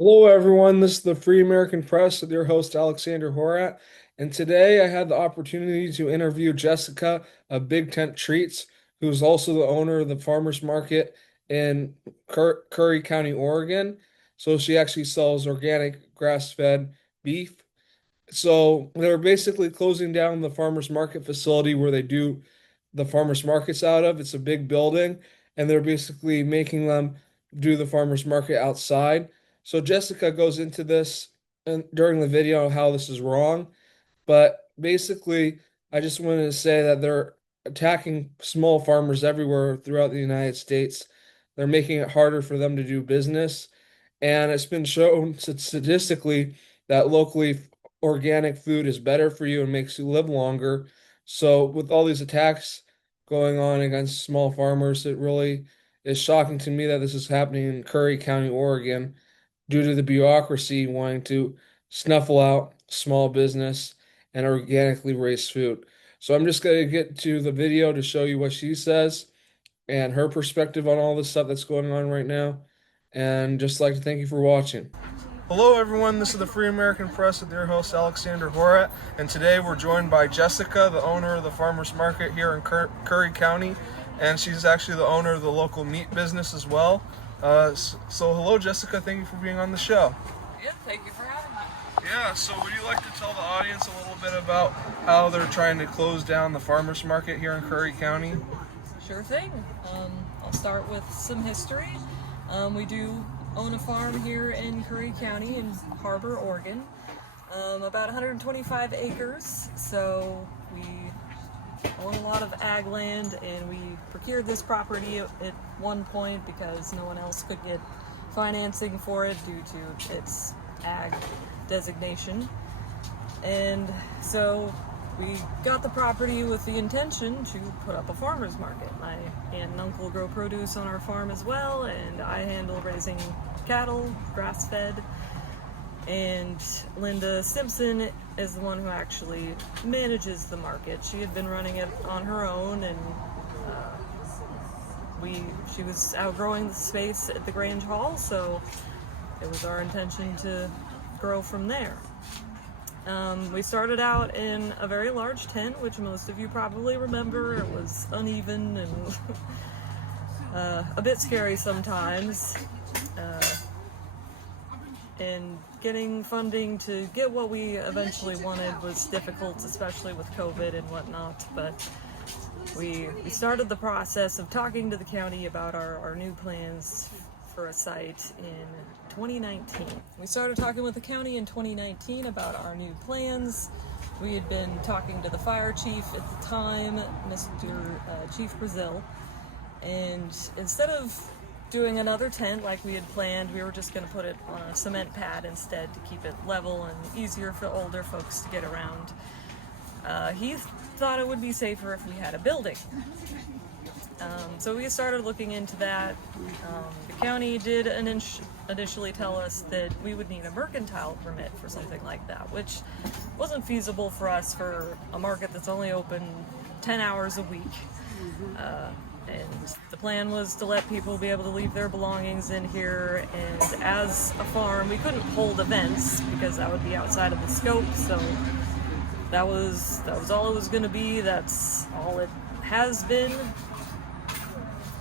Hello, everyone. This is the Free American Press with your host, Alexander Horat. And today I had the opportunity to interview Jessica of Big Tent Treats, who's also the owner of the farmers market in Curry County, Oregon. So she actually sells organic grass-fed beef. So they're basically closing down the farmers market facility where they do the farmers markets out of. It's a big building, and they're basically making them do the farmers market outside. So Jessica goes into this and during the video how this is wrong. But basically, I just wanted to say that they're attacking small farmers everywhere throughout the United States. They're making it harder for them to do business. And it's been shown statistically that locally organic food is better for you and makes you live longer. So, with all these attacks going on against small farmers, it really is shocking to me that this is happening in Curry County, Oregon, due to the bureaucracy wanting to snuffle out small business and organically raised food. So I'm just going to get to the video to show you what she says and her perspective on all this stuff that's going on right now. And just like to thank you for watching. Hello, everyone. This is the Free American Press with your host, Alexander Horat. And today we're joined by Jessica, the owner of the farmers market here in Curry County. And she's actually the owner of the local meat business as well. So hello, Jessica. Thank you for being on the show. Yep, thank you for having me. Yeah, so would you like to tell the audience a little bit about how they're trying to close down the farmers market here in Curry County? Sure thing. I'll start with some history. We do own a farm here in Curry County in Harbor, Oregon. About 125 acres, so we own a lot of ag land, and we procured this property at one point because no one else could get financing for it due to its ag designation. And so we got the property with the intention to put up a farmer's market. My aunt and uncle grow produce on our farm as well, and I handle raising cattle, grass-fed. And Linda Simpson is the one who actually manages the market. She had been running it on her own, and she was outgrowing the space at the Grange Hall, so it was our intention to grow from there. We started out in a very large tent, which most of you probably remember. It was uneven and a bit scary sometimes. And getting funding to get what we eventually wanted was difficult, especially with COVID and whatnot. But we started the process of talking to the county about our new plans for a site in 2019. We started talking with the county in 2019 about our new plans. We had been talking to the fire chief at the time, Mr. Chief Brazil, and instead of doing another tent like we had planned, we were just going to put it on a cement pad instead to keep it level and easier for older folks to get around. He thought it would be safer if we had a building. So we started looking into that. The county did initially tell us that we would need a mercantile permit for something like that, which wasn't feasible for us for a market that's only open 10 hours a week. And the plan was to let people be able to leave their belongings in here, and as a farm we couldn't hold events because that would be outside of the scope, so that was all it was going to be. That's all it has been.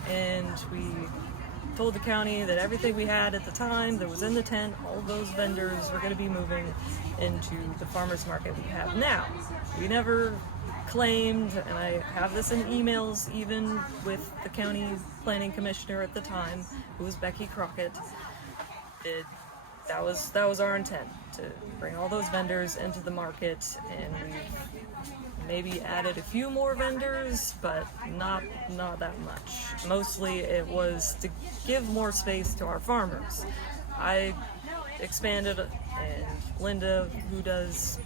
And we told the county that everything we had at the time that was in the tent, all those vendors were going to be moving into the farmers market we have now. We never claimed, and I have this in emails even with the county planning commissioner at the time, who was Becky Crockett, that was our intent, to bring all those vendors into the market, and we maybe added a few more vendors, but not that much. Mostly it was to give more space to our farmers. I expanded, and Linda, who does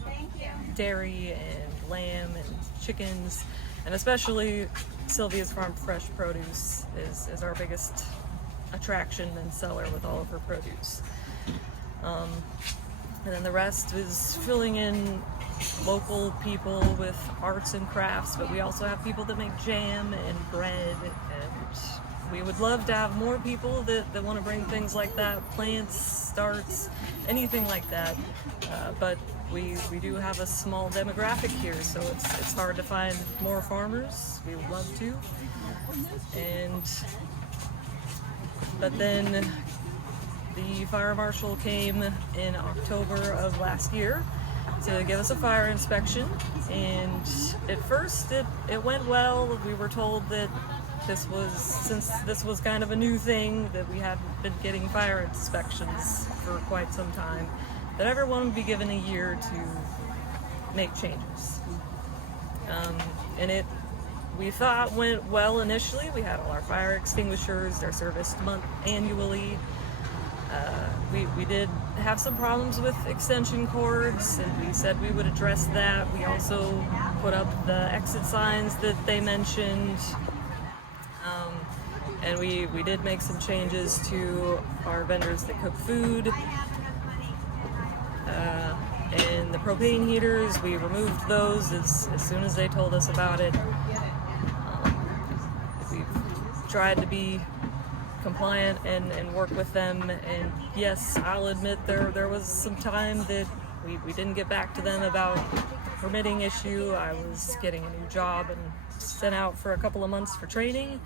dairy and lamb and chickens, and especially Sylvia's Farm Fresh Produce is our biggest attraction and seller with all of her produce. And then the rest is filling in local people with arts and crafts, but we also have people that make jam and bread and we would love to have more people that want to bring things like that, plants, starts, anything like that. But we do have a small demographic here, so it's hard to find more farmers. We would love to. But then the fire marshal came in October of last year to give us a fire inspection, and at first it went well. We were told that since this was kind of a new thing, that we hadn't been getting fire inspections for quite some time, that everyone would be given a year to make changes. And we thought went well initially. We had all our fire extinguishers, they're serviced annually. We did have some problems with extension cords, and we said we would address that. We also put up the exit signs that they mentioned. And we did make some changes to our vendors that cook food. And the propane heaters, we removed those as soon as they told us about it. We've tried to be compliant and work with them, and yes, I'll admit there was some time that we didn't get back to them about the permitting issue. I was getting a new job and sent out for a couple of months for training,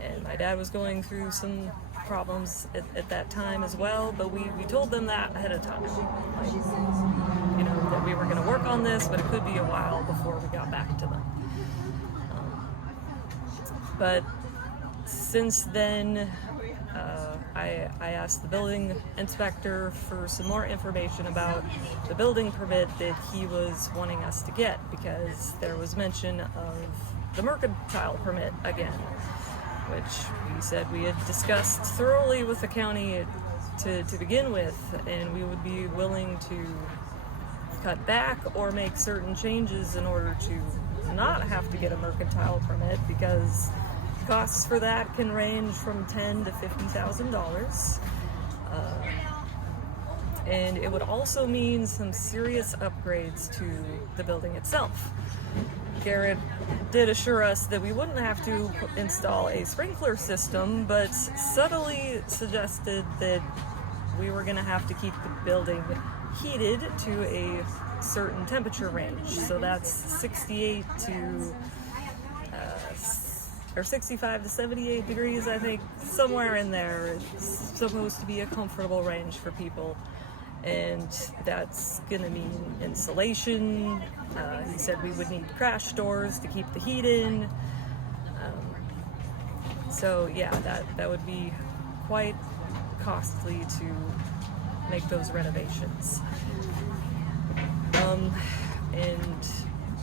and my dad was going through some problems at that time as well, but we told them that ahead of time, like, that we were going to work on this, but it could be a while before we got back to them. But since then, I asked the building inspector for some more information about the building permit that he was wanting us to get, because there was mention of the mercantile permit again, which we said we had discussed thoroughly with the county to begin with, and we would be willing to cut back or make certain changes in order to not have to get a mercantile permit, because costs for that can range from $10,000 to $50,000. And it would also mean some serious upgrades to the building itself. Garrett did assure us that we wouldn't have to install a sprinkler system, but subtly suggested that we were going to have to keep the building heated to a certain temperature range. So that's 68 to or 65 to 78 degrees, I think, somewhere in there. It's supposed to be a comfortable range for people, and that's gonna mean insulation. He said we would need crash doors to keep the heat in. So yeah, that would be quite costly to make those renovations. And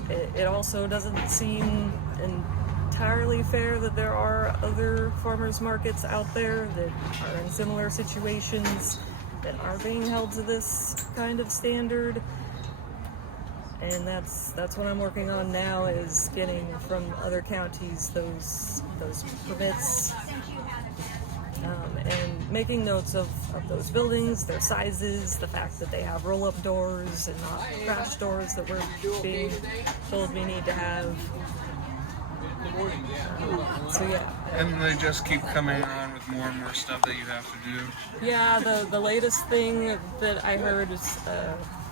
it also doesn't seem entirely fair that there are other farmers markets out there that are in similar situations that are being held to this kind of standard. And that's what I'm working on now, is getting from other counties those permits, and making notes of those buildings, their sizes, the fact that they have roll-up doors and not crash doors that we're being told we need to have. So yeah. And they just keep coming on with more and more stuff that you have to do. Yeah, the latest thing that I heard is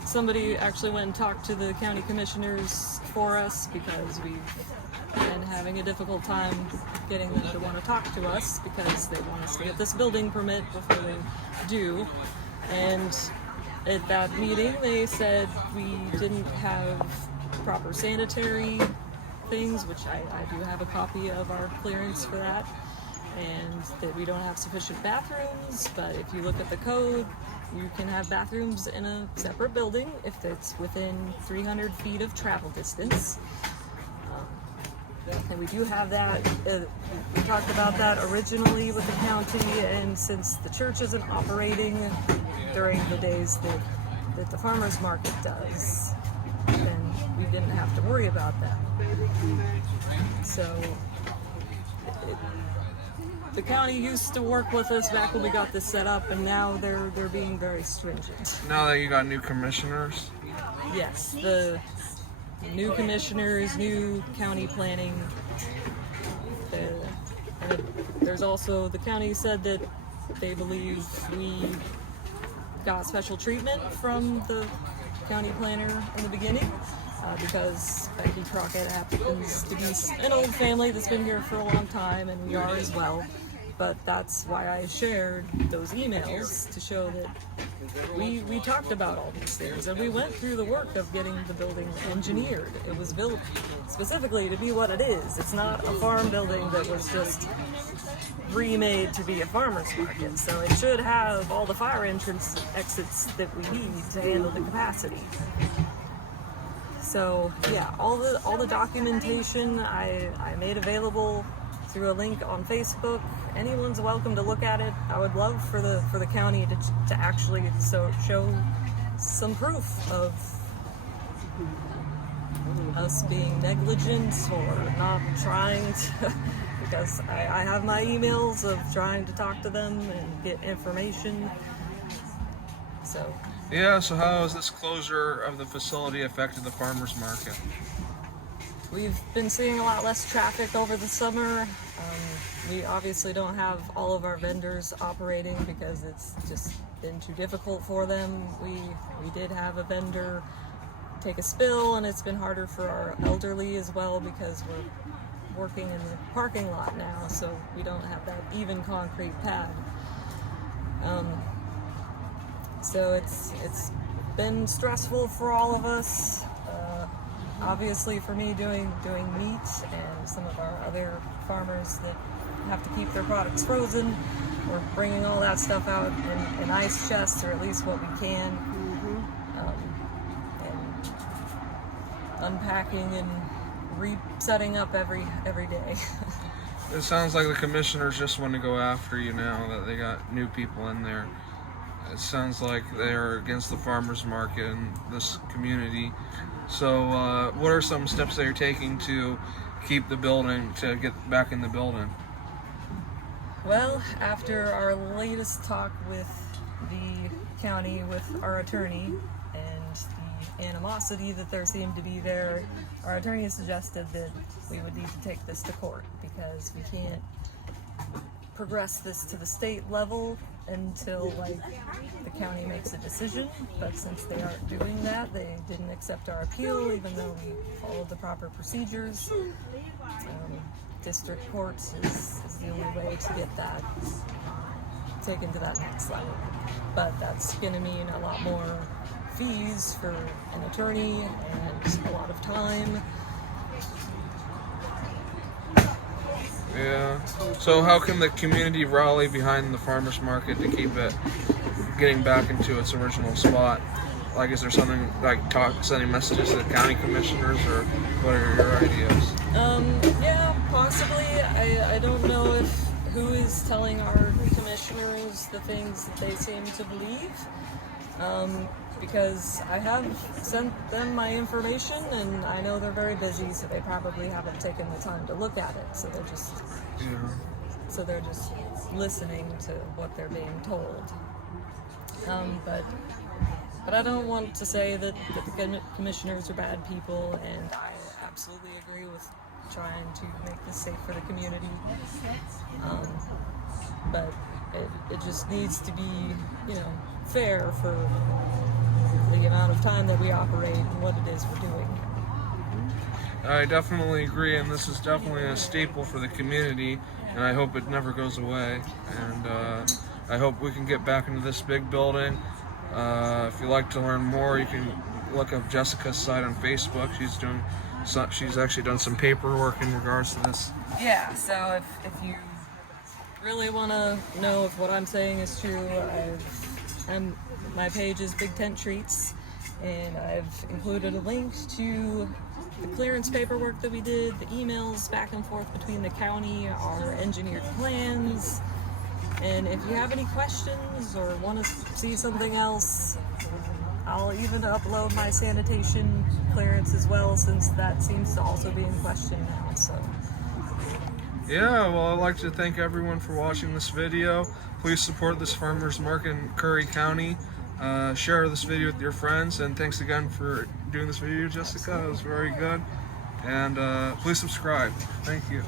somebody actually went and talked to the county commissioners for us, because we've been having a difficult time getting them to want to talk to us, because they want us to get this building permit before they do. And at that meeting they said we didn't have proper sanitary things, which I do have a copy of our clearance for that, and that we don't have sufficient bathrooms. But if you look at the code, you can have bathrooms in a separate building if it's within 300 feet of travel distance. And we do have that. We talked about that originally with the county, and since the church isn't operating during the days that the farmers market does, then we didn't have to worry about that. So the county used to work with us back when we got this set up, and now they're being very stringent. Now that you got new commissioners? Yes, the new commissioners, new county planning, they're There's also, the county said that they believe we got special treatment from the county planner in the beginning, because Becky Crockett happens to be an old family that's been here for a long time, and we are as well. But that's why I shared those emails, to show that we talked about all these things, and we went through the work of getting the building engineered. It was built specifically to be what it is. It's not a farm building that was just remade to be a farmer's market, so it should have all the fire entrance exits that we need to handle the capacity. So yeah, all the documentation I made available through a link on Facebook. Anyone's welcome to look at it. I would love for the county to actually show some proof of us being negligent or not trying to, because I have my emails of trying to talk to them and get information. So Yeah, so how has this closure of the facility affected the farmers market? we've been seeing a lot less traffic over the summer. We obviously don't have all of our vendors operating because it's just been too difficult for them. We did have a vendor take a spill, and it's been harder for our elderly as well because we're working in the parking lot now, so we don't have that even concrete pad. So it's been stressful for all of us. Obviously for me doing meat, and some of our other farmers that have to keep their products frozen, we're bringing all that stuff out in ice chests, or at least what we can, and unpacking and resetting up every day. It sounds like the commissioners just want to go after you now that they got new people in there. It sounds like they're against the farmers market in this community. So what are some steps that you're taking to keep the building, to get back in the building? Well, after our latest talk with the county, with our attorney, and the animosity that there seemed to be there, our attorney suggested that we would need to take this to court, because we can't progress this to the state level until the county makes a decision. But since they aren't doing that, they didn't accept our appeal, even though we followed the proper procedures. District courts is the only way to get that taken to that next level. But that's going to mean a lot more fees for an attorney and a lot of time. Yeah. So how can the community rally behind the farmers market to keep it getting back into its original spot? Like, is there something like sending messages to the county commissioners, or what are your ideas? Yeah, possibly. I don't know who is telling our commissioners the things that they seem to believe. Because I have sent them my information, and I know they're very busy, so they probably haven't taken the time to look at it. So they're just listening to what they're being told. But I don't want to say that the commissioners are bad people, and I absolutely agree with trying to make this safe for the community. But it just needs to be, fair for the amount of time that we operate and what it is we're doing. I definitely agree, and this is definitely a staple for the community, and I hope it never goes away. And I hope we can get back into this big building. If you'd like to learn more, you can look up Jessica's site on Facebook. She's actually done some paperwork in regards to this. Yeah, so if you really want to know if what I'm saying is true, my page is Big Tent Treats, and I've included a link to the clearance paperwork that we did, the emails back and forth between the county, our engineered plans. And if you have any questions or want to see something else, I'll even upload my sanitation clearance as well, since that seems to also be in question now. So Yeah, well, I'd like to thank everyone for watching this video. Please support this farmers market in Curry County. Share this video with your friends, and thanks again for doing this video, Jessica. It was very good. And please subscribe. Thank you.